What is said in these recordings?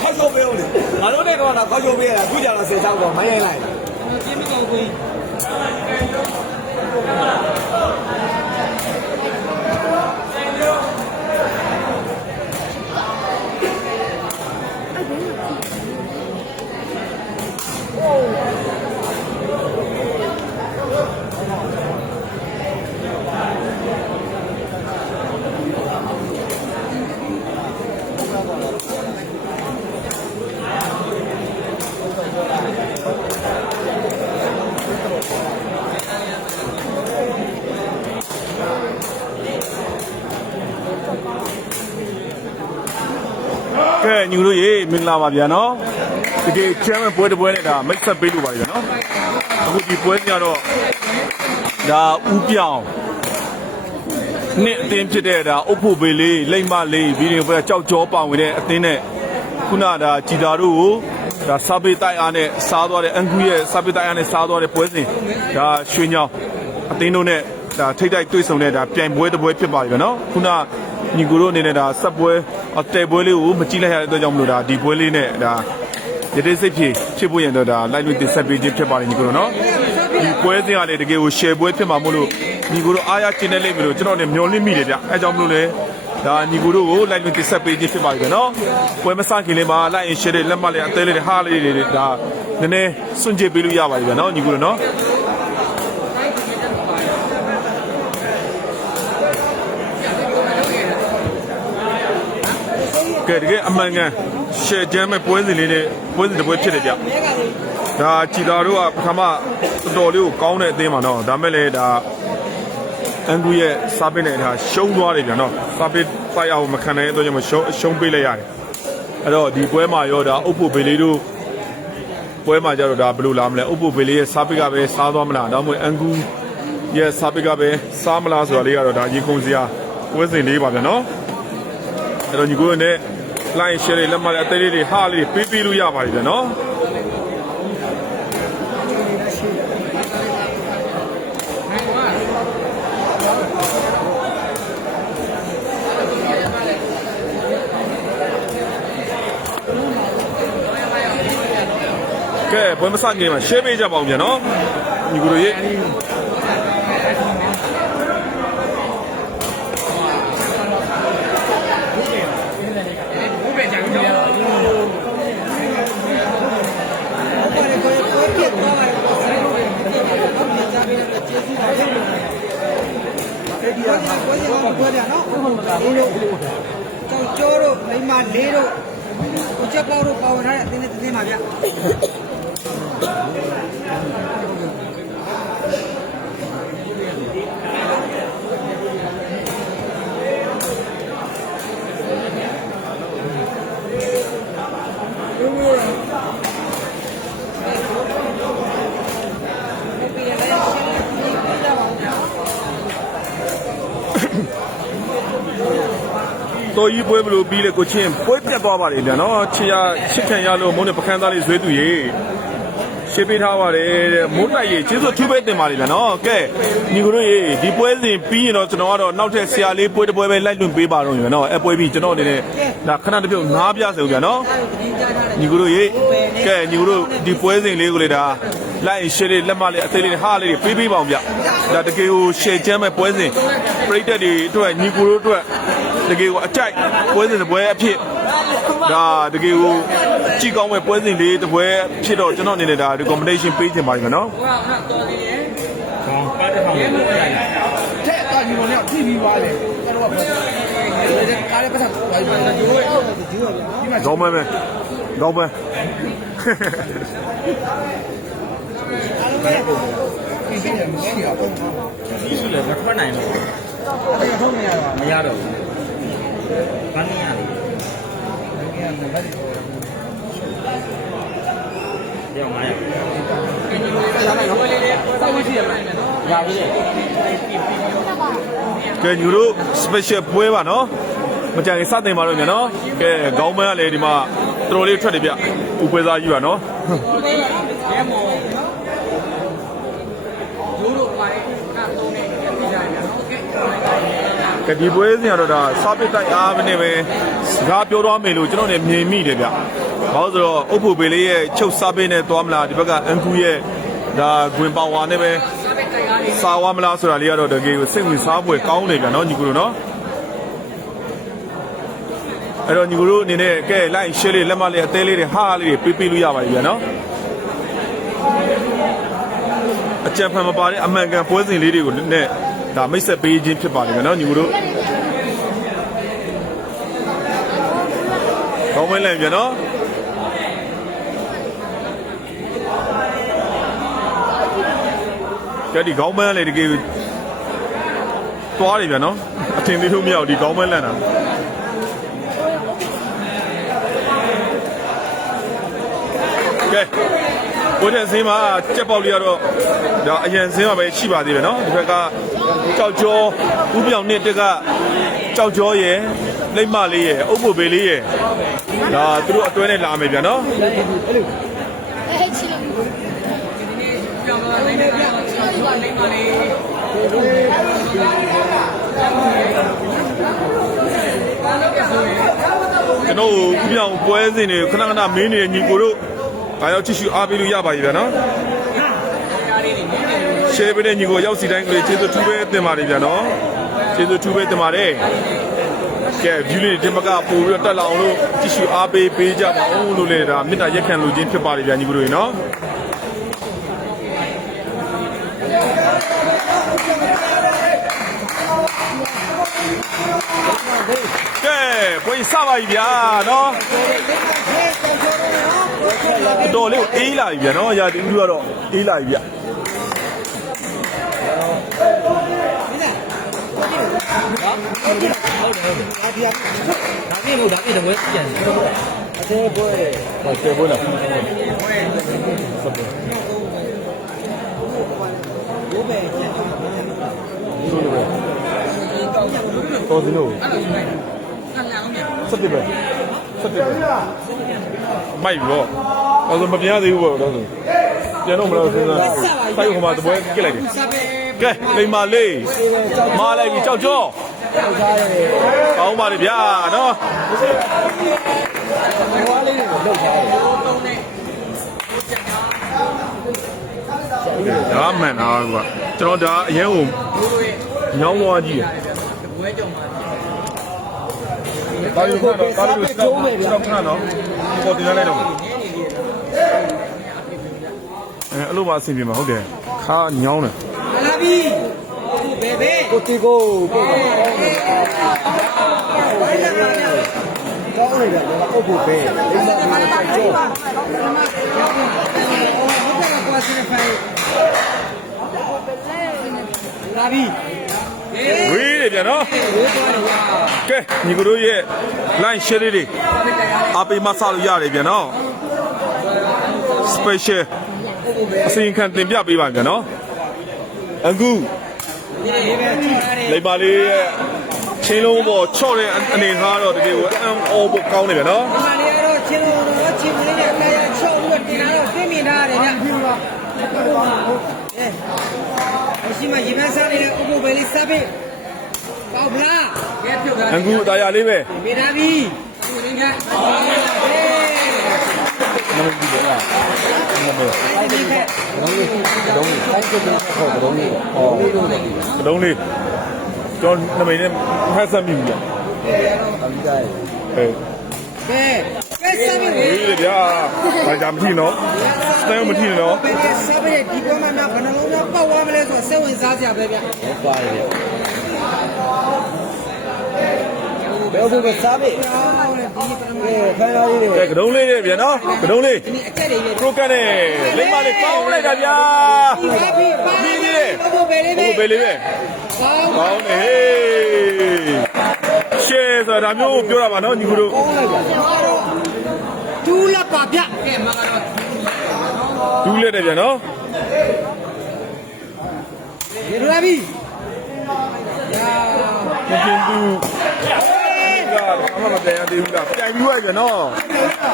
เขาโชว์ไปเลยเราต้องได้ก่อนนะเขาโชว์ไปแล้วผู้จัดเราเสียช่างก่อนไม่ยังไงကဲညီတို့ရေမင်္ဂလာပါဗျာနော်တကယ်ချမ်းပွဲတစ်ပွဲနဲ့ဒါမိတ်ဆက်ပေးလို့ပါဗျာနော်အခုဒီပွဲညတော့ဒါဥပြောင်းနှစ်အတင်းဖြစ်တဲ့ဒါအုပ်ဖို့ဘေးလေးလိမ့်မလေးဗီဒီယိုပွဲကြောက်ကြောပါဝင်တဲ့အတင်းနဲ့ခုနဒါကြည်တာတို့ကိုဒါစာပေတိုက်အားနဲ့စားသွားတဲ့အန်ကူရဲ့စာပေတိုက်အားနဲ့စားသွားတဲ့ပွဲစဉ်ဒါရွှေညောင်းအတင်းတို့နဲ့ဒါထိတ်တိုက်တွေ့ဆုံတဲ့ဒါပြိုင်ပွဲတစ်ပွဲဖြစ်ပါပြီဗျာနော်ခုနညီကိုတို့အနေနဲ့ဒါဆက်ပွဲတဲပွဲလေးကိုမကြည့်လိုက်ရတဲ့အတွက်ကြောင့်မလို့ဒါဒီပွဲလေးနဲ့ဒါရတဲ့စိတ်ဖြစ်ဖို့ရင်တော့ဒါ live လွှင့်တင်ဆက်ပေးခြင်းဖြစ်ပါတယ်ညီကိုတို့နော်ဒီပွဲစဉ်ကလည်းတကယ်ကို share ပွဲဖြစ်မှာမို့လို့ညီကိုတို့အားရကျင်းနေလိမ့်မယ်လို့ကျွန်တော်လည်းမျှော်လင့်မိတယ်ဗျအဲကြောင့်မလို့လေဒါညီကိုတို့ကို live လွှင့်တင်ဆက်ပေးခြင်းဖြစ်ပါတယ်နော်ပွဲမစခင်လေးမှာ like and share လက်မှတ်လေးအသေးလေးဟာလေးတွေဒါနည်းနည်းစွန့်ကြည့်ပေးလို့ရပါတယ်ဗျနော်ညီကိုတို့နော်ကဲတကယ်အမှန်ကန်ရှယ်ဂျမ်းမဲ့ပွဲစဉ်လေးနဲ့ပွဲစဉ်တစ်ပွဲဖြစ်တယ်ဗျဒါကြည်တာတို့ကပထမတော်တော်လေးကိုကောင်းတဲ့အသင်းပါနော်ဒါမဲ့လည်းဒါအန်ဂူရဲ့စားပစ်နဲ့ဒါရှုံးသွားတယ်ဗျနော်စားပစ်ပိုက်အောင်မခံနိုင်တဲ့အတွက်ကြောင့်ရှုံးပေးလိုက်ရတယ်အဲ့တော့ဒီပွဲမှာရောဒါအုပ်ဖို့ဘေလေးတို့ပွဲမှာကြတော့ဒါဘယ်လိုလာမလဲအုပ်ဖို့ဘေလေးရဲ့စားပစ်ကပဲစားသွားမလားဒါမှမဟုတ်အန်ဂူရဲ့စားပစ်ကပဲစားမလားဆိုတာလေးကတော့ဒါရေကုန်စရာပွဲစဉ်လေးပါဗျနော်အဲ့တော့ညီကိုနဲ့ like share လေးလက်မှတ်အသေးလေးတွေဟာလေးပေးပေးလို့ရပါတယ်ဗျာနော်ကဲဘယ်မစခင်မှာ share ပေးကြပါဦးဗျာနော်ညီကိုတို့ရေကျော်တို့လိမ္မာလေးတို့ကိုချက်ပေါတို့ပါဝင်ထားတဲ့အသင်းပါဗျတော်ကြီးပွဲဘလို့ပြီးလေကိုချင်းပွဲပြတ်သွားပါလေဗျာနော်ချစ်ခံရလို့မုန်းနဲ့ပကန်းသားလေးဇွေးသူရေရှင်းပေးထားပါတယ်တဲ့မိုးတိုက်ရေကျေးဇူးထူးပဲတင်ပါလေဗျာနော်ကဲညီကိုတို့ရေဒီပွဲစဉ်ပြီးရင်တော့ကျွန်တော်ကတော့နောက်ထပ်ဆရာလေးပွဲတစ်ပွဲပဲလိုက်လွှင့်ပေးပါတော့ဗျာနော်ပွဲပြီးကျွန်တော်အနေနဲ့ဒါခဏတစ်ပြုတ်ငားပြစေဗျာနော်ညီကိုတို့ရေကဲညီကိုတို့ဒီပွဲစဉ်လေးကိုလေဒါလိုက်ရှယ်လေးလက်မလေးအသေးလေးဟာလေးပေးပါအောင်ဗျဒါတကယ်ကိုရှယ်ချမ်းမဲ့ပွဲစဉ်ပရိသတ်တွေအတွက်ညီကိုတို့အတွက်တကယ်ကိုအကြိုက်ပွဲစဉ်တစ်ပွဲအဖြစ်ဒါတကယ်ကိုကြည့်ကောင်းမဲ့ပွဲစဉ်လေးတစ်ပွဲဖြစ်တော့ကျွန်တော်အနေနဲ့ဒါ recommendation ပေးချင်ပါတယ်နော်တော်သေးရဲ့ဟောပါတဲ့ဟောင်းတဲ့တော်ဒီလိုနဲ့ကြည့်ပြီးသွားတယ်ကျွန်တော်ကကားလေးပတ်သက်ပါဒီမှာဂျိုးရဲ့တော့မဲ ဒီစုလည်းမထွက်နိုင်တော့အဲ့ဒါထုံးနေရတော့မရတော့ဘူးဘာနေရလဲရောင်းရကဲညီတို့ special ပွဲပါနော်မကြခင်စတင်ပါတော့ညနော်ကဲခေါင်းမန်းကလည်းဒီမှာတော်တော်လေးထွက်တယ်ဗျဥပွဲစားကြီးပါနော်ကဒီပွဲစဉ်ကတော့ဒါစာပစ်တိုက်အားမနဲ့ပဲစကားပြောသွားမယ်လို့ကျွန်တော်လည်းမြင်မိတယ်ဗျဘာလို့ဆိုတော့အုပ်ဖို့ပေလေးရဲ့ချုပ်စာပစ်နဲ့သွားမလားဒီဘက်ကအန်ကူရဲ့ဒါဂွင်ပါဝါနဲ့ပဲစားဝါမလားဆိုတာလေးကတော့တကယ်ကိုစိတ်ဝင်စားဖွယ်ကောင်းတယ်ဗျနော်ညီကိုတို့နော်အဲ့တော့ညီကိုတို့အနေနဲ့ကဲလိုက်ရှယ်လေးလက်မလေးအသေးလေးတွေဟားလေးတွေပေးလို့ရပါပြီဗျနော်အကြံဖန်မပါတဲ့အမှန်ကန်ပွဲစဉ်လေးတွေကိုနဲ့ဒါမိတ်ဆက်ပေးခြင်းဖြစ်ပါတယ်ဗျနော်ညီကိုတို့ကောင်းမလဲဗျနော်ကြဒီခေါင်းမန်းလေးတကယ်သွားတယ်ဗျနော်အထင်သေးလို့မရဘူးဒီခေါင်းမန်းလန့်တာကဲဘုရားစင်းမှာကြက်ပေါက်လေးကတော့ဒါအရင်စင်းမှာပဲရှိပါသေးတယ်နော်ဒီဘက်ကကြောက်ကြောဥပြောင်နဲ့တက်ကကြောက်ကြောရယ်လိမ့်မလေးရယ်အုပ်ဖို့ဘေးလေးရယ်ဒါသူတို့အတွဲနဲ့လာမယ်ဗျနော်ကျွန်တော်ဥပြောင်ပွဲစဉ်တွေခဏခဏမင်းနေတဲ့ညီကိုတို့ဒါရောက်ကြည့်ရှုအားပေးလို့ရပါပြီဗျာနော်ရှယ်ပေးတဲ့ညီကိုရောက်စီတိုင်းကလေးကျေးဇူးထူးပဲတင်ပါတယ်ဗျာနော်ကျေးဇူးထူးပဲတင်ပါတယ်ကဲ view လေးတင်မကပို့ပြီးတော့တက်လာအောင်လို့ကြည့်ရှုအားပေးကြပါဦးလို့လေဒါမေတ္တာရက်ခံလို့ချင်းဖြစ်ပါတယ်ဗျာညီကိုတို့နော်ကဲပွဲစပါပြီဗျာနော်တော်လေးအေးလာပြီဗျာနော်ရာတီဦးကတော့အေးလာပြီဗျာဒါပြလို့ဒါပြတော့ဝဲပြန်အသေးပွဲဟုတ်ကဲ့ပွဲလားဘိုးပဲကျန်တော့တော်စင်းတို့စက်တယ်ပဲမိုက်ရောအဲ့ဒါမပြသေးဘူးပေါ့တော့ဆိုပြန်တော့မလို့စဉ်းစားစိုက်ဟိုမှာတပွဲကြည့်လိုက်တယ်ကဲလိမ္မာလေးမာလိုက်ပြီကြောက်ကြောကောင်းပါလေဗျာနော်ဒါမှန်တာကွာကျွန်တော်ဒါအရင်ကညောင်းသွားကြည့်တယ်ဒါယူကတော့ဒါယူစတော့ခဏနော်ပေါ်တင်လိုက်တော့အဲ့လိုပါအဆင်ပြေမှာဟုတ်တယ်ခါညောင်းတယ်လာပြီဘယ်ဘယ်ကိုတီကိုကိုကောင်းနေတာကအုပ်ဖို့ပဲအိမ်မှာကြောက်လာပြီဝေးတယ်ဗျာနော်ကဲညီကိုတို့ရဲ့ line share လေးတွေအပေးမဆလို့ရတယ်ဗျာနော် special အစီအခံတင်ပြပေးပါဗျာနော်အခုလိမ္မာလေးရဲ့ချင်းလုံးပေါ်ချော့တဲ့အနေထားတော့တကယ်ကိုအံ့ဩဖို့ကောင်းတယ်ဗျာနော်ဒီမှာလေးကတော့ချင်းလုံးတော့ချင်းလေးနဲ့ကာယချော့ပြီးတော့တင်လာတော့သိမြင်ထားရတယ်ဗျရှိမှရေပန်းစားနေတဲ့အုပ်ဖို့ပဲလေးစားပေးပေါက်ဗလားရဲပြုတ်တာအခုတရားလေးပဲမိသားပြီသူရင်းကနမဒီလားနမအဲ့ဒီကလုံးလေးတိုင်းကျတဲ့ခေါ်လုံးလေးဟောလုံးလေးကျွန်တော်နမိတ်နဲ့ဖတ်ဆက်မိပြီလားအမိသားဟဲ့ကဲစားပြီလေဗျာဒါကြမထီနော်စတဲမထီနော်စားပြီဒီပေါ်မှာဘယ်နှလုံးသားပေါက်သွားမလဲဆိုစိတ်ဝင်စားစရာပဲဗျဟုတ်ပါရဲ့ဘယ်လိုပဲစားပြီခိုင်းရည်တွေကဲကတုံးလေးတွေဗျာနော်ကတုံးလေးဒီအကျက်တွေပရိုကတ်နဲ့လိမ္မာလေးပေါင်းလိုက်တာဗျာပြီ ပဲလေးပဲ ဟုတ်ပဲလေးပဲကောင်းတယ်ဟေးရှေ့ဆိုတာမျိုးပြောတာပါနော်ညီကိုတို့ ဒူးလက်ပါဗျကဲမှာကတော့ ဒူးလက်တယ်ဗျနော် ဒီလိုလားပြီ ကျင်းသူကအမှမပြန်ရသေးဘူးလားပြန်ပြီးရပြီနော်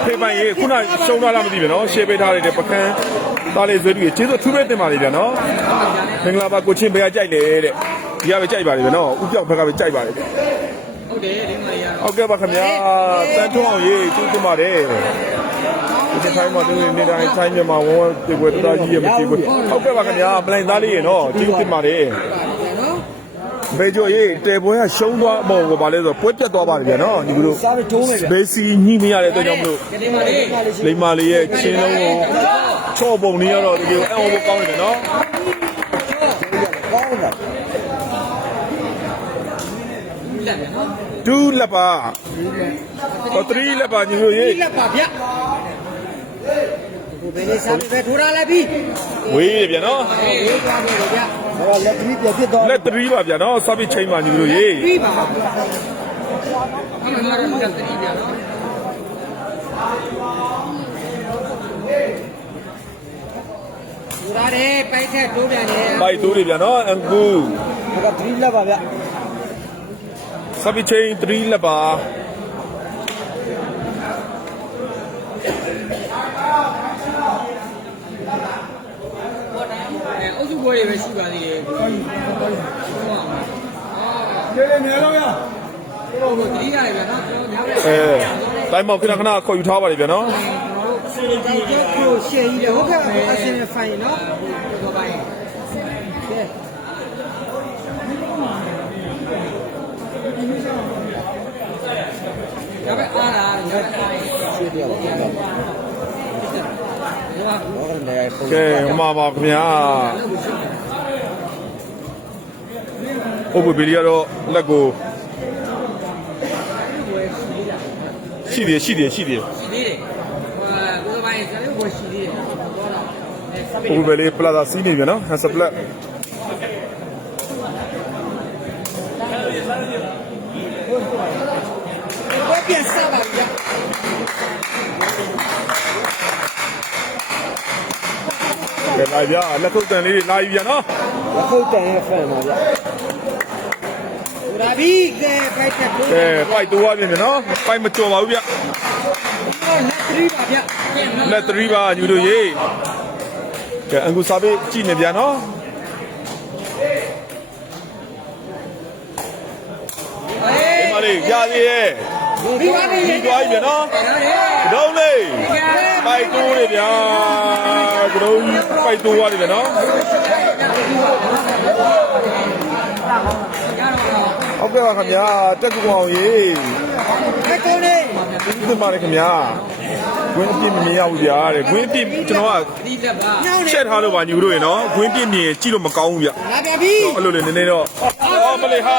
ဖေးပိုင်ရေးခုနရှုံးသွားလားမသိဘူးနော်ရှေ့ပေးထားတဲ့ပကန်းသားလေးဇွဲတူကြီးကျေးဇူးထူးပဲတင်ပါလေဗျနော်မင်္ဂလာပါကိုချင်းဘယ်ကကြိုက်လဲတဲ့ဒီကပဲကြိုက်ပါလေဗျနော်ဥပြောက်ဘက်ကပဲကြိုက်ပါလေဗျ ဟုတ်တယ်ဒီမှာရ ဟုတ်ကဲ့ပါခင်ဗျာတန်းထွန်းအောင်ရေးကျေးဇူးပါတယ်ဒီတိုင်းမှာဒီနေ့တိုင်းတိုင်းမြန်မာဝန်းပြေပွဲတော်ကြီးရမကြည့်ဘူးဟုတ်ကဲ့ပါခင်ဗျာပလိုင်သားလေးရေနော်ကျေးဇူးတင်ပါတယ် နော် ဘေဂျိုရေးတဲပွဲကရှုံးသွားပုံကိုပါလဲဆိုပွဲပြတ်သွားပါတယ်ဗျာနော်ညီတို့ဘေစီညှိမရတဲ့အတွက်ကြောင့်မလို့ ဒီမှာလေး လိမ္မာလေးရဲ့ချင်းလုံးကိုချော့ပုံနေရတော့တကယ်အံ့ဩဖို့ကောင်းနေတယ်နော် ကောင်းတာလက်နော် ဒူးလက်ပါဟော3လက်ပါညီတို့ရေး ဒီလက်ပါဗျကိုပဲလေးစားပြီးပဲထိုးရလိုက်ပြီ ဝေးရဗျာနော် အေးသွားပြီဗျဟောလက်ကြီးပြဖြစ်သွား လက်3ပါဗျာနော်စပစ်ချိန်ပါညီတို့ရေး ပြီးပါအမှန်မှန်တော့လက်ကြီးဗျနော်ထိုးရတယ်ပိုက်ထက်တိုးပြန်တယ် ပိုက်တိုးတွေဗျာနော်အန်ကူ ဟိုက3လက်ပါဗျ စပစ်ချိန်3လက်ပါ အုပ်စုပွဲတွေပဲရှိပါသေးတယ်ကိုဟုတ်ပါဘူး ကျေးဇူးများတော့ရ ဟုတ်ဟုတ်တတိယရဗျာနော်ကျွန်တော်များပဲ တိုင်းမောက်ခဏခဏခေါ်ယူထားပါလေဗျာနော် ကိုရှေ့ကြီးတယ်ဟုတ်ကဲ့အစင်းဖိုင်နော်တော့ပါရင်ကဲဒါပဲအားလားညရှေ့ပြပါဘာလို့လဲ ကဲဟိုမှာပါခင်ဗျာဟုတ်ပြီဘီလီကတော့လက်ကိုရှိတယ် ရှိသေးတယ်ဟိုကိုယ်ပိုင်ဆက်လို့ကိုရှိသေးတယ်တော့တော့ ဟုတ်ပြီလေပလာသာစီးနေပြီနော်ဟန်စပလက် ဘယ်ပြန်စားပါဗျာ ကဲလာဗျာလက်ခုပ်တန်လေးတွေလာပြီဗျာနော် လက်ခုပ်တန်ရဲ့ဖန်ပါဗျာရာဘီကဲဖိုက်တက်ကို ကဲပိုက်တိုးသွားပြီဗျာနော်ပိုက်မကြော်ပါဘူးဗျာ လက်3ပါဗျာလက်3ပါယူလို့ရေးကဲအန်ကူစာပေးကြည့်နေဗျာနော် ဟေး ဒီမလေးရသေးရဲ့ ဒီပါနေ ဒီသွားပြီဗျာနော်ကတုံးလေးပိုက်တိုးတယ်ဗျာကတုံးပိုက်တိုးသွားတယ်ဗျာနော်ဟုတ်ကဲ့ပါခင်ဗျာတက်ကူအောင်ရေး ဘယ်ကောင်းလဲ ဒီမှာလေခင်ဗျာခွင်းအပြည့်မမြင်ရဘူးဗျာတဲ့ခွင်းအပြည့်ကျွန်တော်က ဒီလက်ပါ ချက်ထားလို့ပါညီတို့ရေနော်ခွင်းပြည့်မြင်ကြည့်လို့မကောင်းဘူးဗျ လာပြပြီ အဲ့လိုလေနည်းနည်းတော့အော်မလေးဟာ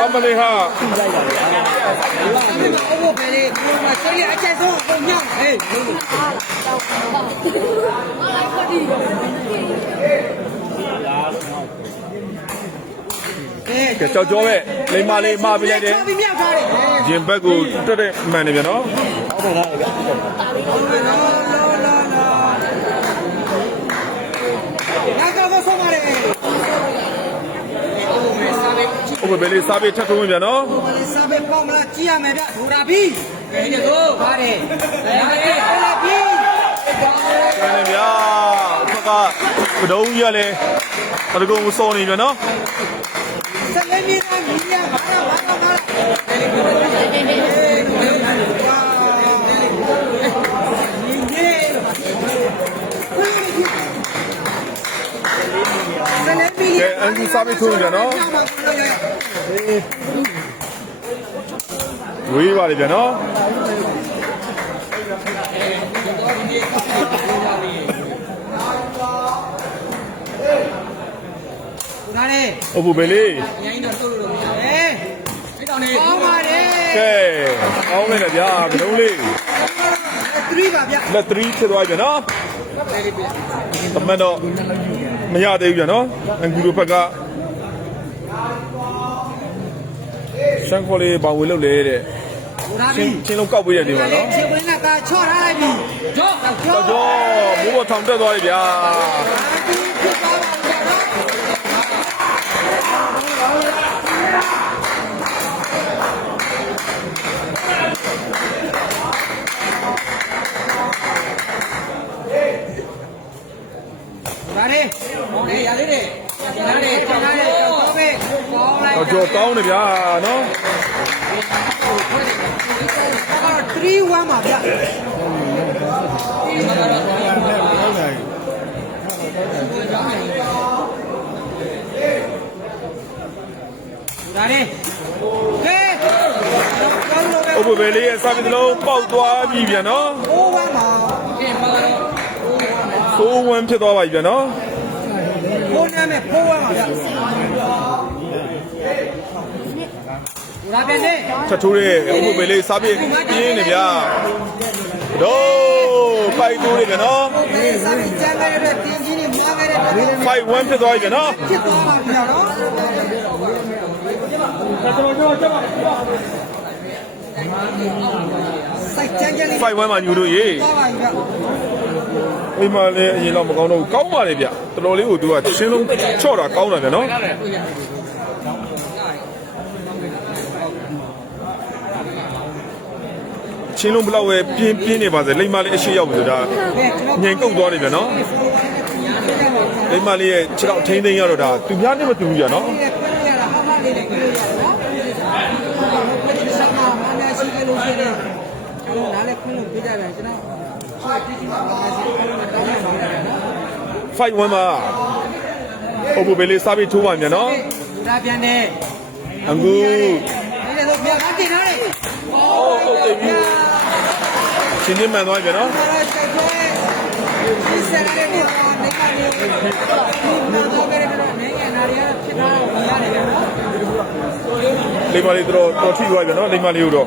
အော်မလေးဟာ ဒီမှာအုပ်ပဲလေဒီမှာဆက်ရအချက်ဆုံးအကုန်ညောင်းဟေးကဲကြောက်ကြောပဲလိမ္မာလေးမှားပြလိုက်တယ် ပြီးမြောက်ထားတယ် ဂျင်ဘက်ကိုတွတ်တဲ့မှန်တယ်ဗျနော် ဟုတ်တယ်ဗျာလာကတော့ဆုံးပါတယ် ဟုတ်ပဲလေးစားပေးထပ်ထုံးဗျနော် စာပေပေါမလားကြည့်ရမယ်ဗျဒူရာဘီဒီကိုပါတယ်လာလာပြီ ကျန်တယ်ဗျာဖက်ကကတုံးကြီးကလည်းအတကုံစောနေဗျနော် ဆက်လက်မြင်တာမြင်ရပါလားကဲအန်ဒီစားပေးထုံးဗျနော်ဝေးပါလေဗျနော် ဒါနဲ့ ဟုတ်ပဲလေး ရိုင်းတော့တို့လို့မရဘူးအဲ့ကောင်လေးကောင်းပါတယ် ကဲအောင်းလိုက်တယ်ဗျာကတုံးလေး 3ပါဗျ လက်3ဖြစ်သွားပြီနော် လေးပြ သမတ်တော့ မရသေးဘူးဗျာနော်အန်ဂူလိုဘက်ကရှန်ခေါ်လေးဘာဝင်လို့လဲတဲ့ချင်းလုံးကောက်ပေးရတယ်ဗျာနော် ခြေဝင်ကချော့ထားလိုက်ပြီကြော့ ကြောမိုးပေါ်ထောင်တက်သွားပြီဗျာဒါလေးရလေးတွေဒါလေးတော့ပဲကောင်းလိုက် ကြောကောင်းတယ်ဗျာနော် 3-1ပါဗျဒါလေးကဲ ဥပ္ပဘယ်လေးရဲ့စာပစ်တစ်လုံးပေါက်သွားပြီဗျာနော် 4-1ပါ 4-1ဖြစ်သွားပါပြီဗျာနော် 4နာမဲ့4-1ပါဗျဒါပြန်နေ ချက်ထိုးတဲ့ဥပ္ပဘယ်လေးစာပစ်ပြင်းနေဗျာတော့ပိုက်တိုးနေဗျာနော် ဒီစာပြီးကျန်ခဲ့တဲ့တင်းကြီးတွေမှားခဲ့တဲ့ 5-1ဖြစ်သွားပြီဗျာနော် ဖြစ်သွားပါဗျာနော်စိုက်ချမ်းချမ်းလေး 5-1မှာညူတို့ရေ သွားပါဗျာ အိမ်မှာလည်းအရင်တော့မကောင်းတော့ဘူးကောင်းပါလေဗျတော်တော်လေးကိုသူကချင်းလုံးချော့တာကောင်းတာဗျာနော်ချင်းလုံးဘလောက်ပဲပြင်းနေပါစေလိမ့်မလေးအရှိရောက်ပြီဆိုတာငြိမ်ကုတ်သွားတယ်ဗျာနော်လိမ့်မလေးရဲ့ခြေတော့ထိန်းသိမ်းရတော့ဒါသူများနဲ့မတူဘူးဗျာနော် ဒီကခွင့်ရတာဟာမလေးနဲ့ခွင့်ရတာနော်ဒီစကားမှလည်းရှိကြလို့ရှိတယ်ကျွန်တော်နားလည်းခွင့်လို့ပြကြတယ်ကျွန်တော်ဆက်ကြည့်ကြည့်ပါမယ်စီခွင့်လို့တောင်းနေပါတယ်နော် 5-1မှာဥပ္ပဘယ်လေးစာပြီးထိုးပါမြန်နော် ဒါပြန်နေ အငူ ဒီလိုပြန်တင်ထားတယ် ဟုတ်တယ်ပြီချင်းမှန်သွားပြီဗျာနော် ဒီစက်ရဲကိုနေကလေးဒီမှာတော့ပဲနိုင်ငံနာရီဖြစ်တာကိုရတယ်နော် လိမ္မာလေးတော်ထိသွားပြီဗျာနော်လိမ္မာလေးကိုတော့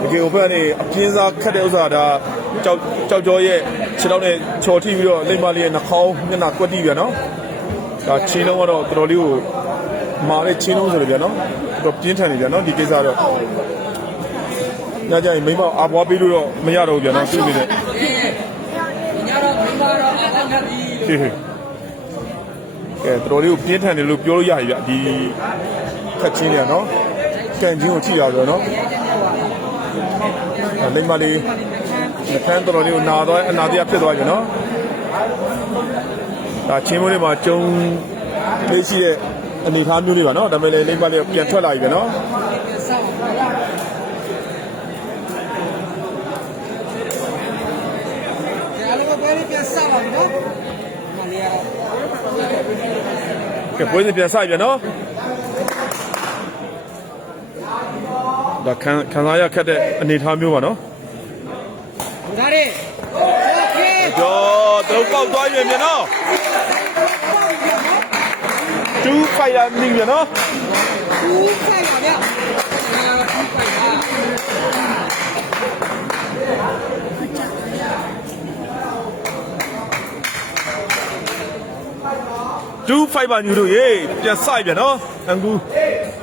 ဒီကေဘက်နေအပြင်းစားခတ်တဲ့ဥစ္စာဒါကြောက်ကြောရဲ့ခြေထောက်နဲ့ချော်ထိပြီးတော့လိမ္မာလေးရဲ့နှာခေါင်းမျက်နှာကွက်တိဗျာနော်ဒါချင်းလုံးကတော့တော်တော်လေးကိုမာတဲ့ချင်းလုံးဆိုလို့ဗျာနော်တော့ပြင်းထန်နေဗျာနော်ဒီကိစ္စတော့ညကြရင်မိမအာပွားပေးလို့တော့မရတော့ဘူးဗျာနော်သူ့အနေနဲ့ ညတော့ဒီမှာတော့အထက်ကြီး ဟေးကဲတော်တော်လေးကိုပြင်းထန်တယ်လို့ပြောလို့ရပြီဗျဒီခက်ချင်းနေရနော်ကန်ချင်းကိုကြည့်ရတော့နော်လိမ္မာလေးနှခမ်းတော်တော်လေးကိုနာသွားအနာတရားဖြစ်သွားပြီနော်ဒါချင်းမိုးလေးမှာကျုံလေးရှိတဲ့အနေထားမျိုးလေးပါနော်ဒါပေမဲ့လိမ္မာလေးပြန်ထွက်လာပြီဗျနော် ဆောက်ပါဒါလည်းပဲပြန်ဆောက်ပါနော်မလေးရ ကဲပွဲစဉ်ပြန်စပြီနော်ဒါခံစားရခက်တဲ့အနေထားမျိုးပါနော် ဒါလေးโอเค ကျော်တော့ပေါက်သွားပြီမြန်နော်2 fight ရနေပြီနော် ဦးဆိုင်ပါဗျာ 2 fight ပါညူတို့ရေပြန်စပြီနော်အန်ကူ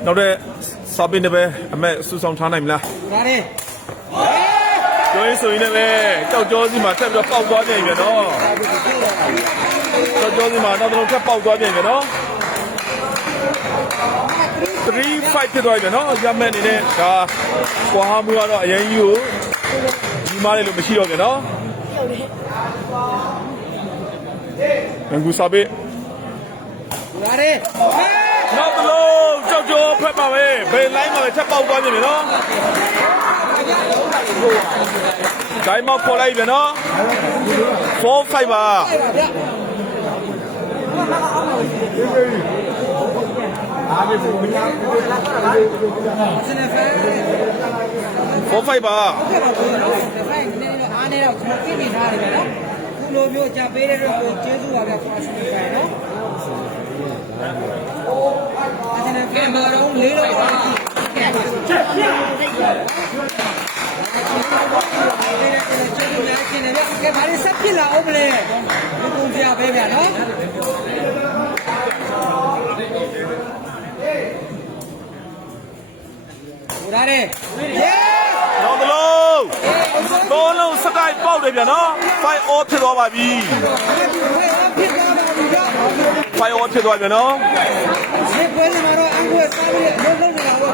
နောက်တဲ့စာပင်းတွေပဲအမက်စူဆောင်ထားနိုင်မလား ဒါလေး ပြောရင်ဆိုရင်လည်းကြောက်ကြောစီမှာတက်ပြီးတော့ပေါက်သွားပြန်ပြီနော်ကြောက်ကြောစီမှာနောက်တစ်လုံးထပ်ပေါက်သွားပြန်ပြီနော်3 fight ဖြစ်သွားပြီနော်ရမက်အနေနဲ့ဒါကွာဟာမှုကတော့အရင်ကြီးကိုကြီးမားတယ်လို့မရှိတော့ပြန်နော်အန်ကူစာပင်း ဒါလေး နောက်တစ်လုံးကြောက်ကြောဖက်ပါပဲဘယ်လိုင်းမှာပဲချက်ပေါက်သွားပြီနော်ဒိုင်းမောက်ခေါ်လိုက်ပြီနော်4 5ပါ စနေဖဲ 4 5ပါ အားနေတော့ကျွန်တော်ပြင်ထားတယ်ဗျာနော်ခုလိုမျိုးကြပေးတဲ့အတွက်ကိုကျေးဇူးပါဗျာဖာစနေဖိုင်နော်စနေဖဲမှာတော့လေးလို့ပါ ကဲဘာလို့ဆက်ဖြစ်လာအောင်မလဲဘုံပြပဲဗျာနော်ဟိုဒါရဲ နောက်တစ်လုံးသုံးလုံးစတိုက်ပေါက်တယ်ဗျာနော် 5 all ဖြစ်သွားပါပြီ 5 all ဖြစ်သွားပြီနော် ဒီပွဲမှာတော့အန်ကူစားပြီးလုံးလုံးနေတာပေါ့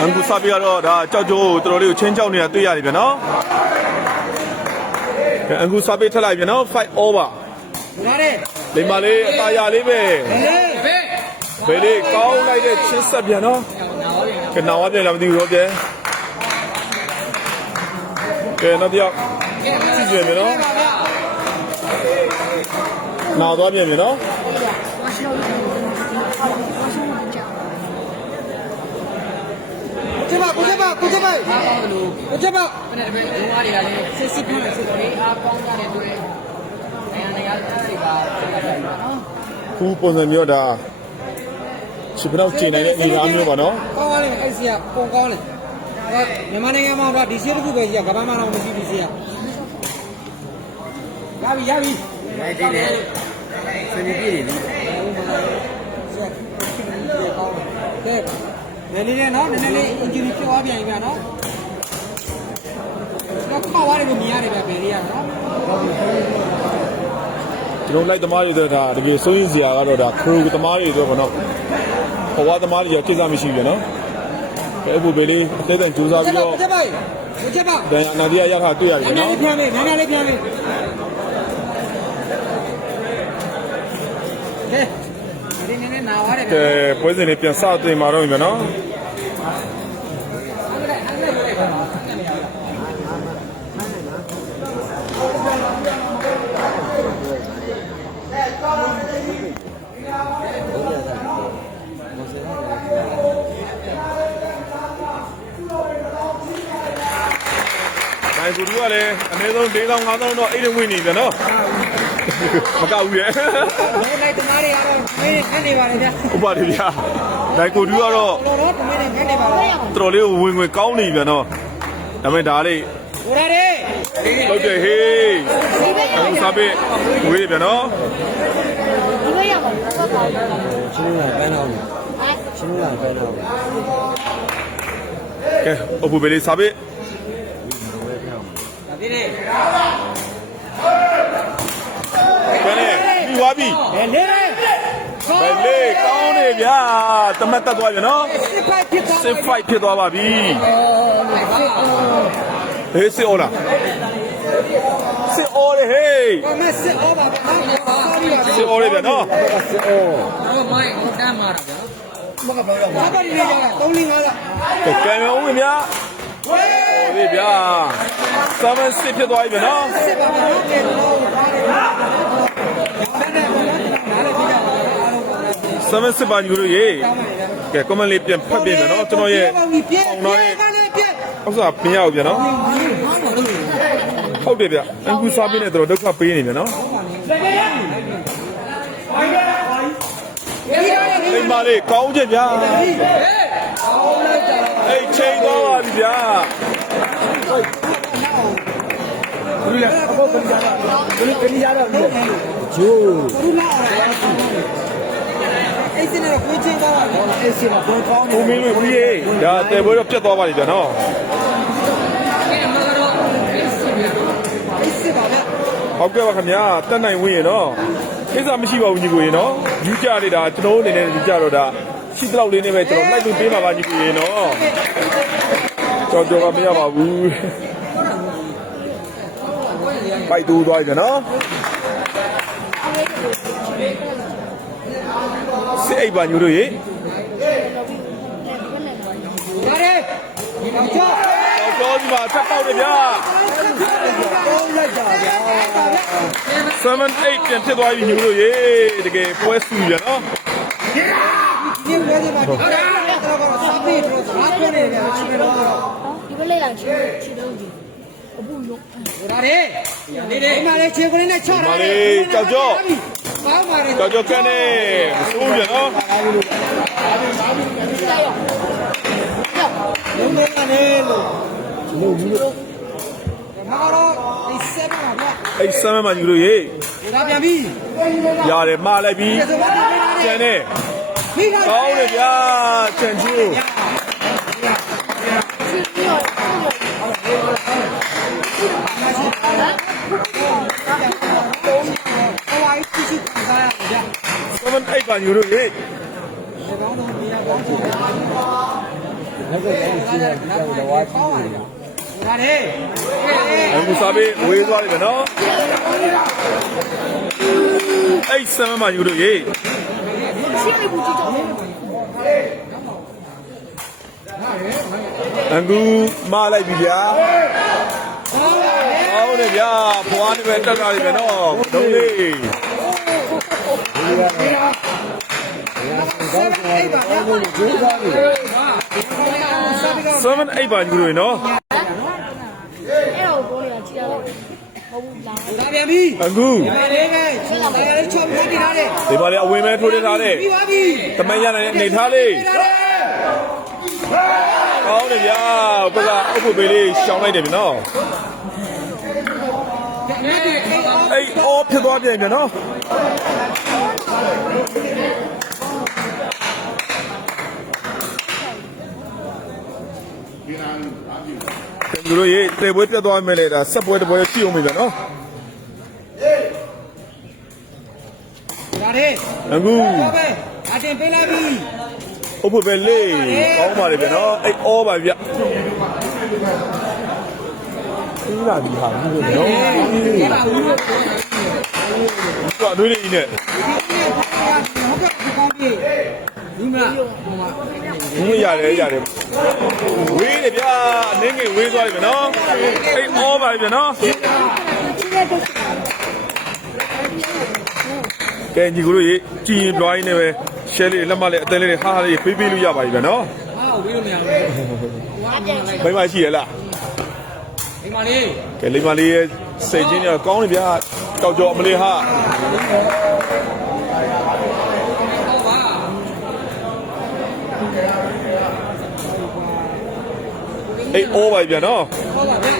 အန်ကူစာပြီးတော့ဒါကြောက်ကြိုးကိုတော်တော်လေးကိုချင်းချောက်နေတာတွေ့ရတယ်ဗျာနော်အန်ကူစာပြီးထက်လိုက်ဗျာနော်5 all ပါ ဒါရဲ လိမ္မာလေးအตาရလေးပဲဘယ်လေးကောင်းလိုက်တဲ့ချင်းဆက်ဗျာနော်ကနာဝပြန်လာမသိဘူးတော့ပြန်ကဲနောက်တစ်ယောက်ကြည့်ကြမယ်နော်နာသွားပြန်ပြီနော် ကျမကိုကျမကိုကျမကိုကျမ ဘယ်နဲ့တပည့်လုံးဝတွေကလည်းစစ်စစ်ပြည့်စစ်လေးအားကောင်းကြတဲ့တွေ့နိုင်ငံတွေကဖြစ်နေတာနော် ခုပုံစံမျိုးဒါချစ်ပတော့ချိန်နိုင်တဲ့အနေအထားမျိုးပါနော် ကောင်းပါလေအဲ့စီကပုံကောင်းတယ်မြန်မာနိုင်ငံမှာတော့ဒီစီးတစ်ခုပဲကြီးကကမ္ဘာမှာတော့မရှိဘူးစီးရရပြီရပြီ လိုက်သေးတယ်စနေပြည့်တယ် ကဲနည်းနည်းနော်နည်းနည်းလေးအင်ဂျင်ဖြစ်သွားပြန်ပြီဗျာနော်တော့ခေါက်သွားတယ်လို့မြင်ရတယ်ဗျာဘယ်လေးရနော် ကျွန်တော်လိုက်သမားတွေတော့ဒါတကယ်စိုးရင်စရာကတော့ဒါခရူသမားတွေဆိုတော့ဗောနော်ဘဝသမားတွေကကိစ္စမရှိဘူးနော်အဲ့ဘုဘေးလေးအသေးသေးကြိုးစားပြီးတော့ ကိုကျမကိုကျမ ဒန်အနာဒီယာရောက်တာတွေ့ရတယ် နည်းန နော် ည်းပြန်ပြီနည်းနည်းလေးပြန်ပြီကဲဒီနည်းနည်းနာသွားတယ်ဗျာ ကဲပွဲစဉ်လေးပြန်စတင်มาတော့ပြီနော်နိုင်ကူကလည်းအနည်းဆုံး4,000 5,000တော့အိတ်ဝင်နေပြန်နော်မကောက်ဘူးရဲ့ ဘယ်လိုက်တမားတွေကတော့မင်းနဲ့နေပါလေဗျာ ဥပဒေဗျာနိုင်ကူကတော့ တော်တော်တမင်းနဲ့နေပါလေ တော်တော်လေးဝင်ဝင်ကောင်းနေပြန်တော့ဒါပေမဲ့ဒါလေး ဟိုဒါတွေ ဟုတ်တယ်ဟေးအခုစားပေးဝေးပြန်နော် ဒီလိုရပါဘူးဆက်ပါဘူး ချင်းလာပန်းတော့ချင်းလာပန်းတော့ ကဲအပူပေးလေးစားပေး ဒါပြည့်နေ ကဲလေပြီးသွားပြီ ဘယ်လေး ဘယ်လေးကောင်းနေဗျာတမတ်တက်သွားပြန်နော် စစ်ဖိုက်ဖြစ်သွား စစ်ဖိုက်ဖြစ်သွားပါပြီဟေးစစ်အော်လားစစ်အော်လေဟေး ဘာမစစ်အောပါဗျာနော် စစ်အော်လေဗျာနော် တော့မိုင်းတမ်းမှာတာဗျာ ဘာပါနေကြတာ3 4 5လား ကဲရုံးဝင်ဗျာဟေးဗျာ7 6ဖြစ်သွားပြီဗျာနော် စစ်ပါဗျာကဲတော့ဘယ်နဲ့ဘာလဲနားလည်းပြကြပါအားလုံးပါ 7 6ပါညီတို့ရေကဲ comment လေးပြန်ဖတ်ပြင်ဗျာနော်ကျွန်တော်ရဲ့ ပြေ အောင် ပြေ တော့ရဲ့ ကလည်းပြေ ဥစ္စာမရဘူးဗျာနော်ဟုတ်တယ်ဗျအခုစားပြနေတော့ဒုက္ခပေးနေဗျာနော်အိမ်မလေးကောင်းချက်ဗျာအိမ်ချိန်သွားပါပြီဗျာ ဂျိုး ဘူးလားအဲ့စနေကိုချင်းသွားပါလေအဲ့စနေကိုကောင်း ဘုံမင်းတို့ပြီးရေဒါတဲပွဲတော့ပြတ်သွားပါလိမ့်ဗျာနော် အဲ့စစ်ပါဗျာ ဟုတ်ကဲ့ပါခင်ဗျာတက်နိုင်ဝင်ရေနော်ကိစ္စမရှိပါဘူးညီကိုရေနော်ယူကြနေတာကျွန်တော်အနေနဲ့ယူကြတော့ဒါရှိတော့လေးနဲ့ပဲကျွန်တော်လိုက်လို့ပေးပါပါညီကိုရေနော်ကျွန်တော်ကမရပါဘူးပိုက်တူးသွားကြနော်စိတ်ပါညူတို့ရေ ရတယ်ကြောက် တော့ဒီမှာဆက်ပေါက်တယ်ဗျာ ကောင်းလိုက်တာဗျာ 7 8ပြန်ဖြစ်သွားပြီညူတို့ရေတကယ်ပွဲစုရနော် ဒီဝဲဒီမှာတော့စားပြီးတော့စားပြနေတယ်ချီတော့ ဒီလိုလိုက်ချီတော့ဒီအပူလို့ ရတယ်နေနေဒီမှာလေချေကိုလေးနဲ့ချတာကောင်းပါလေ ကြောက်ကြောက်ကန်းနေမစိုးဘူးဗျာနော် လုံးလုံးကနေလို့ အဲ့ဆမ်းမညီတို့ရေ ဒါပြန်ပြီ ရတယ်မှားလိုက်ပြီကျန်နေ ပြီးခါ ကောင်းတယ်ဗျာချန်ကျူ ဟိုဝိုင်းစီစီခံစားရတယ်ဗျာ 7 8ပါညီတို့ရေ ဒီကောင်းတော့နေရာကောင်းချင်တယ်လည်းကိုကောင်းချင်တယ်တော့ဝါချင်တယ်ဒါလေ အခုစားပေးဝေးသွားပြီနော်အဲ့7ပါညီတို့ရေအခုမှားလိုက်ပြီဗျာဟုတ်တယ်ဗျာဘွားတွေပဲတက်တာတွေပဲနော်ဒုံးလေး 7 8ပါညီတို့ရေနော် အဲ့တော့ကိုရကြည့်ရတော့ဟုတ်ဘူးလား ဒါပြန်ပြီ အခု ဒီမှာလေးပဲဒါလေးချောပြီးတည်ထားတယ် ဒီပါလေအဝင်မဲထိုးထားတဲ့ ပြီးပါပြီ တမန်ရတဲ့နေထားလေးကောင်းတယ်ဗျာဘက်ကအုပ်ဖို့ပေးလေးရှောင်းလိုက်တယ်ဗျနော်အဲ့အော်ဖြစ်သွားပြန်ဗျနော်ကျွန်တော်ရေတေပွဲပြတ်သွားမယ်လေဒါဆက်ပွဲတစ်ပွဲရှိအောင်ပြီဗျနော် ဒါလေး အခု ဟောပဲအတင်ပေးလိုက်ပြီ အုပ်ဖို့ပဲလေးကောင်းပါလေဗျနော်အဲ့အော်ပါဗျပြီးလာပြီဟာဘူးဗျနော် ဒီပါဘူးဟုတ်ကဲ့ သူကတွေးနေနေ ဒီမှာဟိုမှာ ဘူးရတယ်ဝေးတယ်ဗျာအင်းငယ်ဝေးသွားပြီဗျနော်အဲ့အော်ပါဗျနော်ကဲညီကိုတို့ရေကြည်ရင်ပြိုင်းနေပဲရှဲလေးလက်မလေးအသေးလေးဟာဟာလေးပေးပေးလို့ရပါပြီဗျနော် ဟာဝေးလို့မရဘူးဟိုကမြန်လိုက် မိမရှိရလား ဒီမှာလေး ကဲလိမ္မာလေးရဲ့စိတ်ချင်းကကောင်းတယ်ဗျာတောက်ကြောအမလေးဟာ ဟုတ်ပါ အဲ့အော်ပါဗျနော် ဟုတ်ပါဗျာ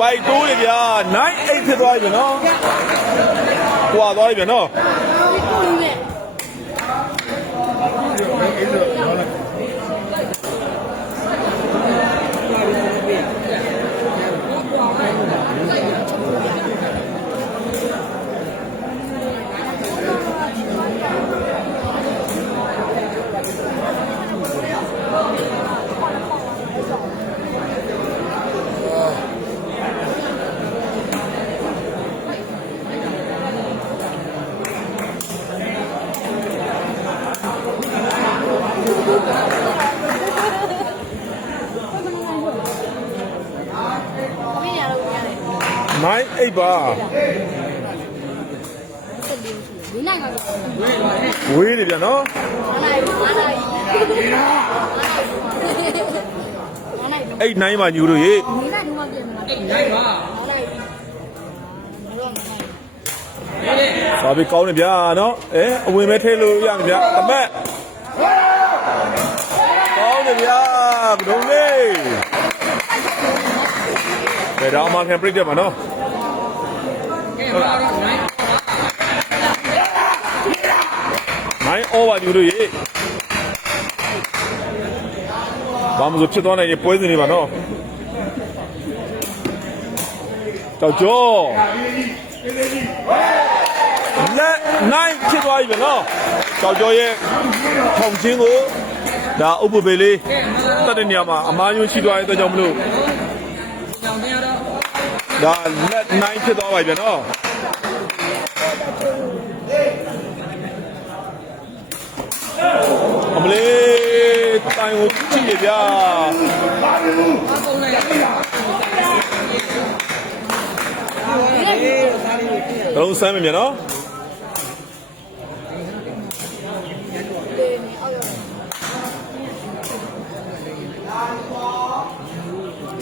ပိုက်တိုးတယ်ဗျာ9 8ဖြစ်သွားပြီဗျနော်ကွာသွားပြီဗျနော် ကိုလူနဲ့ 9 8ပါ ဒီနိုင်မှာ ဝေးတယ်ဗျနော် နိုင်အဲ့9ပါညီတို့ရေ ဒီနိုင်တော့မပြည့်မှာ နိုင်ပါ စာပေကောင်းတယ်ဗျာနော်အဝင်မဲထဲလို့ရမယ်ဗျာတမက်ကောင်းတယ်ဗျာဒုံလေးဘယ်တော့မှခံပြစ်တယ်မနော် ဟုတ်လားနိုင် 9 over ညီတို့ရေဘာမှမဆိုဖြစ်သွားနိုင်ရင်ပွဲစဉ်တွေပါနော်တောက်ကျော်လက်နိုင်ဖြစ်သွားပြီနော်တောက်ကျော်ရဲ့ထောင်ချင်းကိုဒါဥပ္ပပေလေးတတ်တဲ့နေရာမှာအမားယွန်းရှိသွားတဲ့အတွက်ကြောင့်မလို့ ကြောင်တရားတော့ ဒါလက်နိုင်ဖြစ်သွားပါပြီနော်အမလေးတိုင်ကိုကြည့်ရဗျာ ပုံလိုက်အေးဒါလေးကိုပြင် လုံးစမ်းမယ်ဗျာနော်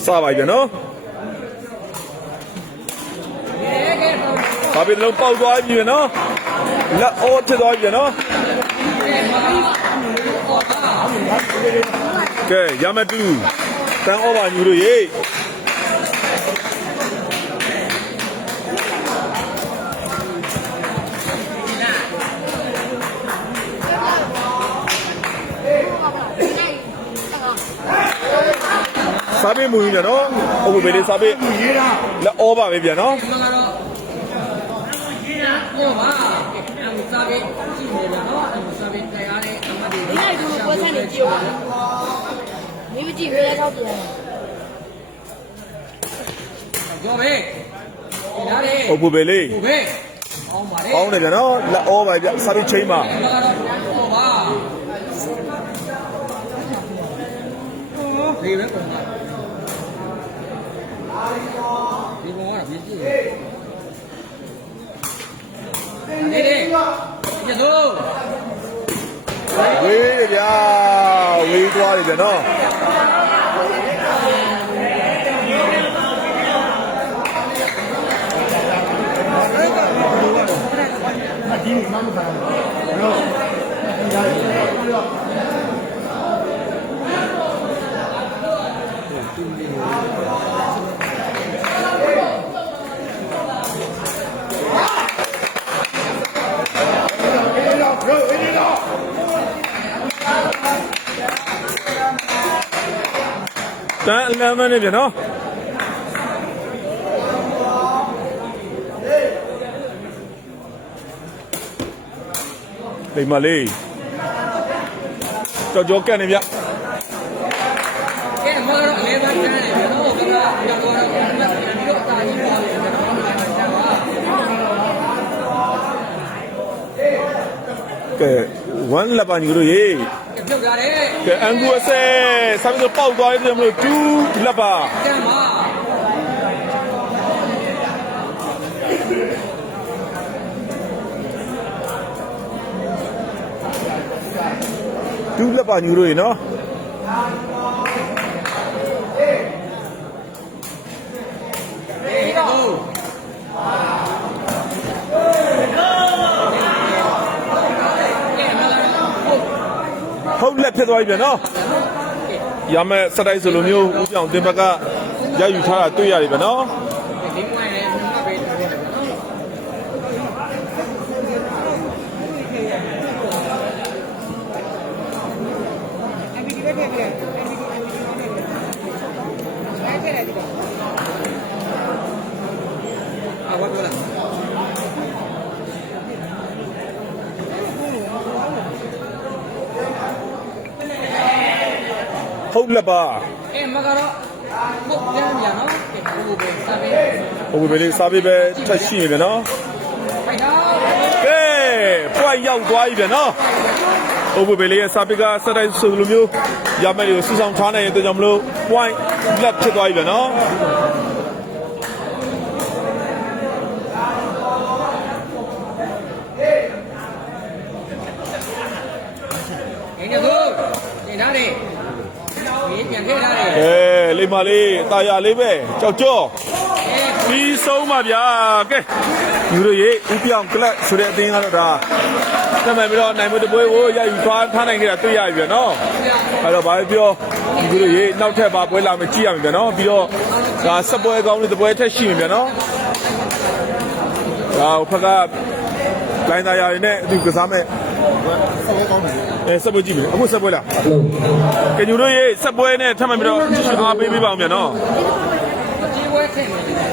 စပါပြီဗျာနော်ဘာဖြစ်လို့ပေါက်သွားပြီဗျာနော်လက်အော်ထသွားပြီဗျာနော် ကဲရမတူတန်ဩဘာညီတို့ရေစာပေမူရနော်အခုပဲလေစာပေလက်ဩပါပဲပြန်နော် မကတော့ဟိုပါအမစားပဲကြည့်နေတယ်နော်အမစားပဲတရားနဲ့အမတွေ ဒီနေ့ဒီပွဲဆက်နေကြည့်ပါမင်းမကြည့်ဘယ်လဲထောက်ပြန် ကြောပဲနားတယ် ဟုတ်ဘူးပဲလေ ဟိုပဲအောင်းပါလေ ကောင်းတယ်ဗျနော်လက်ဩပါဗျစာပေချင်းပါ မကတော့ဟိုပါဒီပဲကုန်တာဒီကောင်ကပြည့်ပြည့်နေတယ်ကျေစိုး ဝေးရဗျာဝေးသွားတယ်ဗျနော်တန်အလမ်းမနဲ့ဗျနော်ဒီမလေးကြောကက်နေဗျ ကဲမကတော့အလဲပါကျန်တယ်နော်ကတော့ကတော့ဒီတော့တာကြီးပါလေနော် ကဲ1လက်ပါညီတို့ရေ ပြုတ်ကြတယ် ကဲအန်ဂူအစဲစာပြီးတော့ပေါက်သွားရတယ်မလို့2လက်ပါ ကျန်ပါ 2လက်ပါညီတို့ရေနော် ဒီတော့ဟုတ်လက်ဖြစ်သွားပြီဗျနော်ရမယ်စတိုက်ဆိုလိုမျိုးဦးပြောင်တင်ဘက်ကရယူထားတာတွေ့ရတယ်ဗျနော် ဒီမိုင်းလည်းမပဲတယ်啊，我过来。 ဟုတ်လက်ပါ 哎，မကတော့ဟုတ်ပြန်ပြန်နော်။ဟိုပဲစာပဲ ဟုတ်ပြီလေစာပေပဲထက်ရှိနေဗျနော် ။ဖိုက်တော့ ကဲပွိုက်ရောက်သွားပြီဗျနော်ဟုတ်ပြီလေစာပေကစတိုက်ဆိုလိုမျိုးရမယ်လို့စူဆောင်ထားနိုင်တဲ့အတွက်ကြောင့်မလို့ point လက်ဖြစ်သွားပြီဗျနော် ဒီနေ့ကိုနေထားတယ်။ဒီပြန်ထည့်ထားတယ် ကဲလိမ္မာလေးတာယာလေးပဲကြောက်ကြော ။အဲ ပြီးဆုံးပါဗျာကဲယူရရေဥပြောင်ကလပ်ဆိုတဲ့အသင်းကတော့ဒါတမန်ပြီးတော့နိုင်မှုတပွဲကိုရယူသွားထားနိုင်ခဲ့တာတွေ့ရပြီဗျနော်အဲ့တော့ဘာပဲပြောယူရရေနောက်ထပ်ပါပွဲလာမယ်ကြည့်ရမယ်ဗျနော်ပြီးတော့ဒါစပွဲကောင်းလေးတပွဲထက်ရှိမယ်ဗျနော်ဒါဖက်ကလိုင်းသားရည်နဲ့အတူကစားမဲ့စပွဲကြည့်မယ်အခုစပွဲလားကညူတို့ရေစပွဲနဲ့ထပ်မံပြီးတော့အားပေးပေးပါအောင်ဗျနော် ဒီပွဲထည့်နေတယ်